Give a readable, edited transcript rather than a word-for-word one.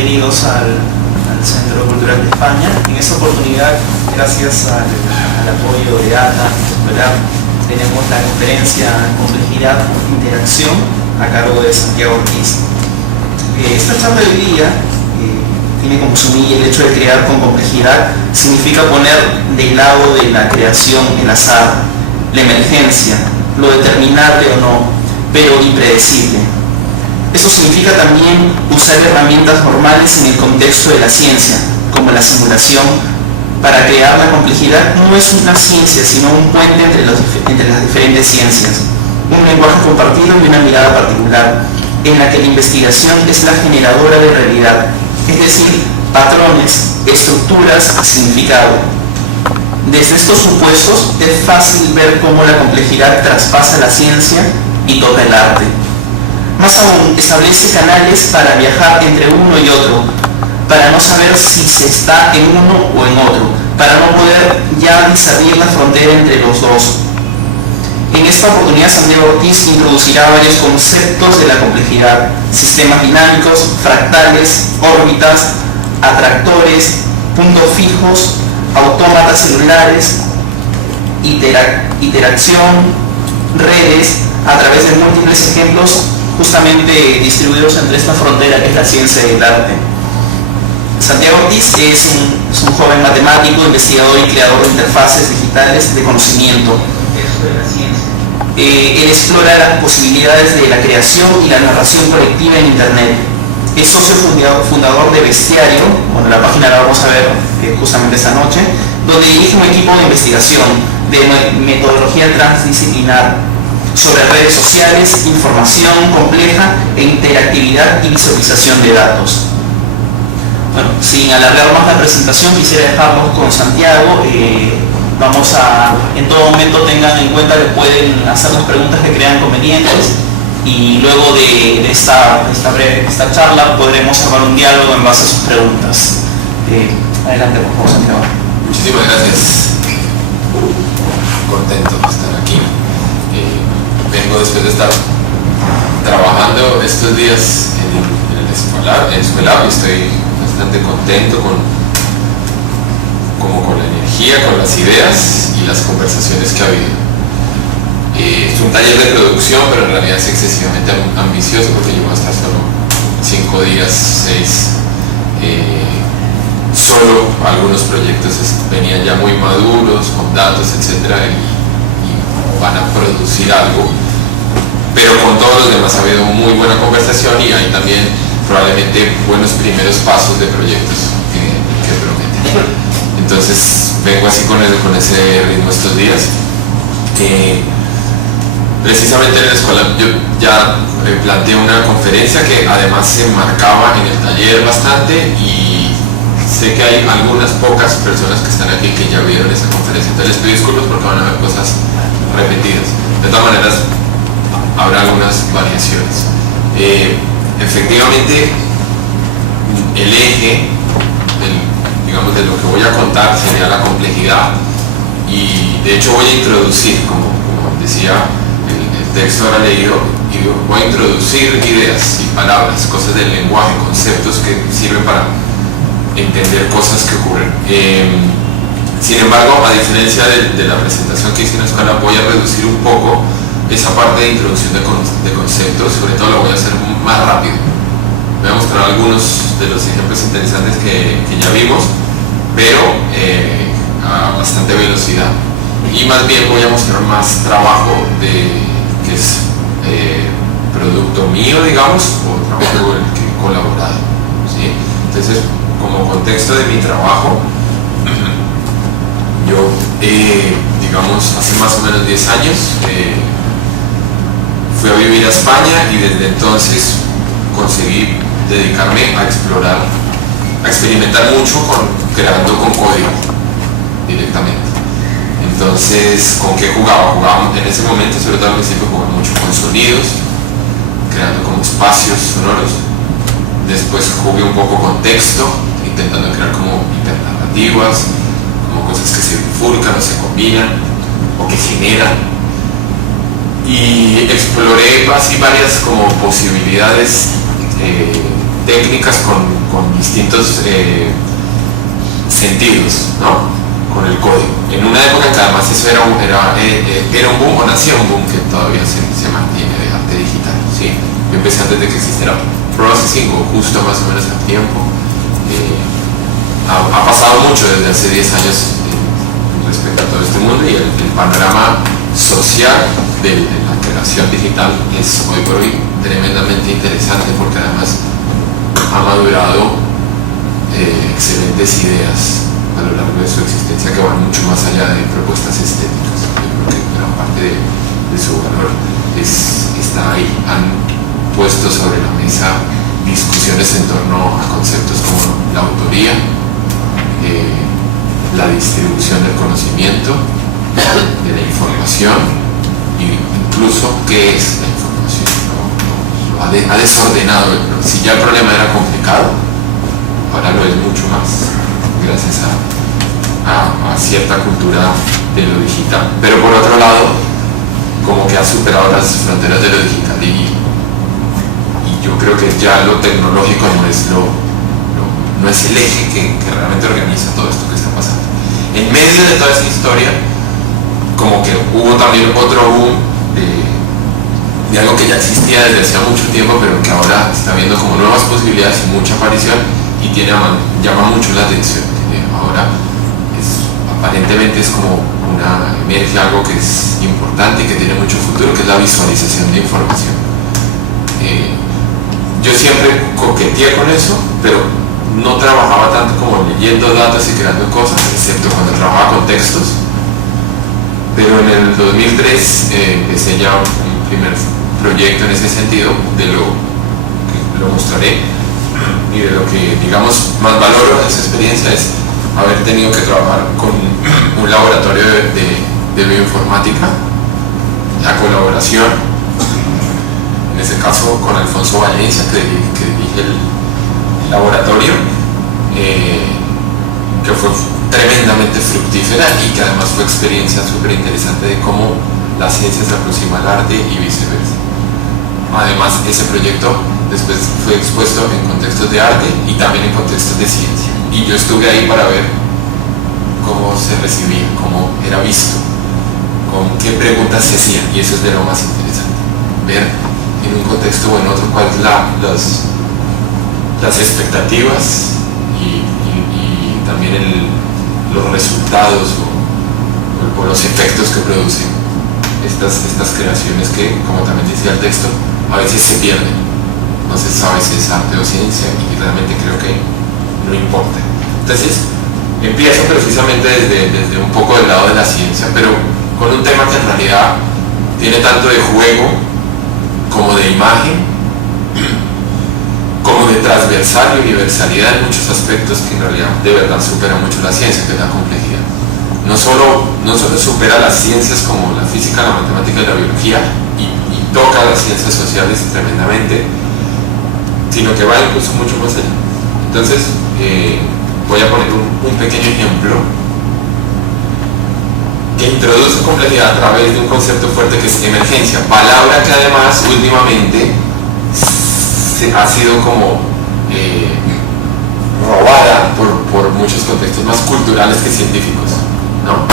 bienvenidos al Centro Cultural de España. En esta oportunidad, gracias al apoyo de ATA, tenemos la conferencia Complejidad e Interacción a cargo de Santiago Ortiz. Esta charla de hoy día tiene como sumilla el hecho de crear con complejidad. Significa poner del lado de la creación el azar, la emergencia, lo determinable o no, pero impredecible. Esto significa también usar herramientas normales en el contexto de la ciencia, como la simulación, para crear la complejidad. No es una ciencia, sino un puente entre las diferentes ciencias, un lenguaje compartido y una mirada particular, en la que la investigación es la generadora de realidad, es decir, patrones, estructuras, significado. Desde estos supuestos es fácil ver cómo la complejidad traspasa la ciencia y toca el arte. Más aún, establece canales para viajar entre uno y otro, para no saber si se está en uno o en otro, para no poder ya discernir la frontera entre los dos. En esta oportunidad, Santiago Ortiz introducirá varios conceptos de la complejidad: sistemas dinámicos, fractales, órbitas, atractores, puntos fijos, autómatas celulares, interacción, redes, a través de múltiples ejemplos justamente distribuidos entre esta frontera que es la ciencia y el arte. Santiago Ortiz es un joven matemático, investigador y creador de interfaces digitales de conocimiento. Él explora las posibilidades de la creación y la narración colectiva en Internet. Es socio fundador de Bestiario, bueno, la página la vamos a ver justamente esta noche, donde dirige un equipo de investigación de metodología transdisciplinar sobre redes sociales, información compleja e interactividad y visualización de datos. Bueno, sin alargar más la presentación, quisiera dejarlos con Santiago. En todo momento tengan en cuenta que pueden hacer las preguntas que crean convenientes, y luego de esta charla podremos armar un diálogo en base a sus preguntas. Adelante, por favor, Santiago. Muchísimas gracias. Contento de estar aquí. Vengo después de estar trabajando estos días en el escuela, y estoy bastante contento con la energía, con las ideas y las conversaciones que ha habido. Es un taller de producción, pero en realidad es excesivamente ambicioso porque llevo hasta solo 5 días, 6. Solo algunos proyectos venían ya muy maduros, con datos, etc. y van a producir algo, pero con todos los demás ha habido muy buena conversación y hay también probablemente buenos primeros pasos de proyectos que prometen. Entonces vengo así con ese ritmo estos días. Precisamente en la escuela yo ya planteé una conferencia que además se enmarcaba en el taller bastante, y sé que hay algunas pocas personas que están aquí que ya vieron esa conferencia, entonces les pido disculpas porque van a haber cosas repetidas. De todas maneras habrá algunas variaciones. Efectivamente, el eje de lo que voy a contar sería la complejidad, y de hecho voy a introducir, como decía el texto ahora leído, y voy a introducir ideas y palabras, cosas del lenguaje, conceptos que sirven para entender cosas que ocurren. Sin embargo, a diferencia de la presentación que hice en la escuela, voy a reducir un poco esa parte de introducción de conceptos, sobre todo lo voy a hacer más rápido. Voy a mostrar algunos de los ejemplos interesantes que ya vimos, pero a bastante velocidad. Y más bien voy a mostrar más trabajo que es producto mío, digamos, o trabajo en el que he colaborado, ¿sí? Entonces, como contexto de mi trabajo, yo, hace más o menos 10 años, fui a vivir a España, y desde entonces conseguí dedicarme a explorar, a experimentar mucho creando con código directamente. Entonces, ¿con qué jugaba? Jugaba en ese momento, sobre todo al principio, jugaba mucho con sonidos, creando como espacios sonoros. Después jugué un poco con texto, intentando crear como hipernarrativas, como cosas que se bifurcan o se combinan o que generan. Y exploré así varias como posibilidades técnicas con con distintos sentidos, ¿no? Con el código. En una época que además eso era un boom, o nació un boom que todavía se mantiene de arte digital, ¿sí? Yo empecé antes de que existiera processing, o justo más o menos al tiempo. Ha pasado mucho desde hace 10 años respecto a todo este mundo, y el panorama social de la creación digital es hoy por hoy tremendamente interesante, porque además ha madurado excelentes ideas a lo largo de su existencia que van mucho más allá de propuestas estéticas. Yo creo que gran parte de su valor está ahí. Han puesto sobre la mesa discusiones en torno a conceptos como la autoría, la distribución del conocimiento, de la información, e incluso qué es la información. Ha desordenado si ya el problema era complicado, ahora lo es mucho más, gracias a cierta cultura de lo digital. Pero por otro lado, como que ha superado las fronteras de lo digital, y yo creo que ya lo tecnológico no es el eje que realmente organiza todo esto que está pasando. En medio de toda esta historia, como que hubo también otro boom de algo que ya existía desde hacía mucho tiempo, pero que ahora está viendo como nuevas posibilidades y mucha aparición, y llama mucho la atención. Ahora aparentemente es como emerge algo que es importante y que tiene mucho futuro, que es la visualización de información. Yo siempre coqueteé con eso, pero no trabajaba tanto como leyendo datos y creando cosas, excepto cuando trabajaba con textos. Pero en el 2003 empecé ya un primer proyecto en ese sentido, de lo que lo mostraré, y de lo que, digamos, más valoro de esa experiencia es haber tenido que trabajar con un laboratorio de bioinformática, la colaboración, en ese caso con Alfonso Valencia, que dirige el laboratorio, que fue tremendamente fructífera, y que además fue experiencia súper interesante de cómo la ciencia se aproxima al arte y viceversa. Además, ese proyecto después fue expuesto en contextos de arte y también en contextos de ciencia, y yo estuve ahí para ver cómo se recibía, cómo era visto, con qué preguntas se hacían, y eso es de lo más interesante, ver en un contexto o en otro cuáles las expectativas y también los resultados o los efectos que producen estas creaciones que, como también decía el texto, a veces se pierden. No se sabe si es arte o ciencia, y realmente creo que no importa. Entonces, empiezo precisamente desde un poco del lado de la ciencia, pero con un tema que en realidad tiene tanto de juego como de imagen, como de transversal y universalidad en muchos aspectos, que en realidad de verdad supera mucho la ciencia, que es la complejidad. No solo supera las ciencias como la física, la matemática y la biología, y toca las ciencias sociales tremendamente, sino que va incluso mucho más allá. Entonces, voy a poner un pequeño ejemplo que introduce complejidad a través de un concepto fuerte que es emergencia, palabra que además últimamente ha sido como robada por muchos contextos más culturales que científicos, ¿no?